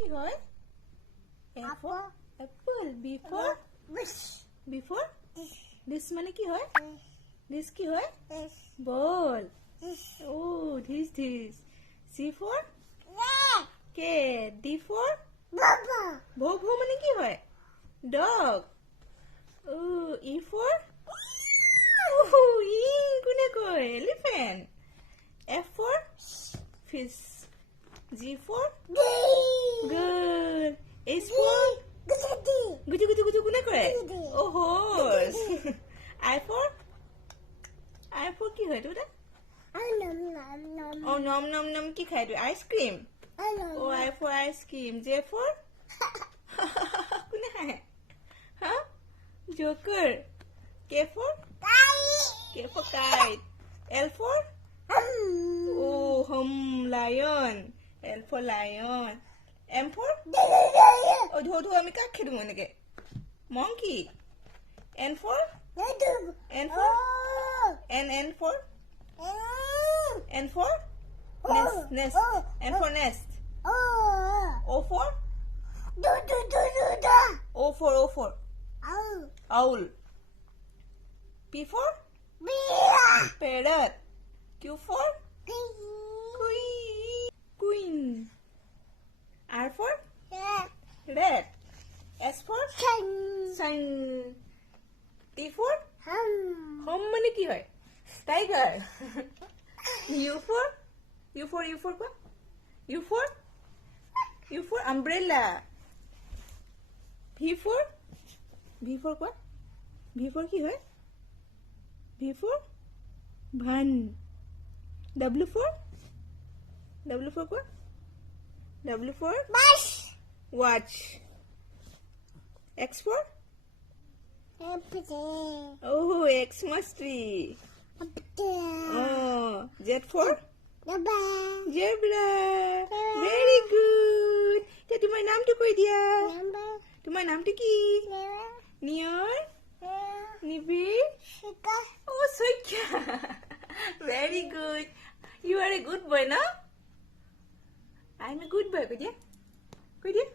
কি হয়? A for apple. B for this মানে কি হয়? This কি হয়? Ball. Oh, this. C for cat. D for ভৌ মানে কি হয়? Dog. Oh, E for কোনে কয়? Elephant. F for fish. G for girl. H for গুজু কোনে কৰে? Oh, horse. I for কি হয় তোৰ? Oh, nom কি খায় তোৰ? Ice cream. Oh, I for ice cream. J for কোনে খায়? Huh? Joker. K for kite. L for lion. L for lion. M for ধো আমি কাক খেদো এনেকে? Monkey. N for N for nest. N for nest. O for owl. P for parrot. Q for queen. R for rat. S for sun. T for home মানে কি হয়? Tiger. U for quoi? U for umbrella. V for quoi? V for কি হয়? V for van. W for quoi? W for watch. X for Xmas tree. Oh, Z for zebra. Very good. তোমাৰ নামটো কৈ দিয়া. তোমাৰ নামটো কি? নিয়ৰ নিবিৰ Oh, Soikya. Very good. You are a good boy, no? I'm a good boy. কৈ দিয়া.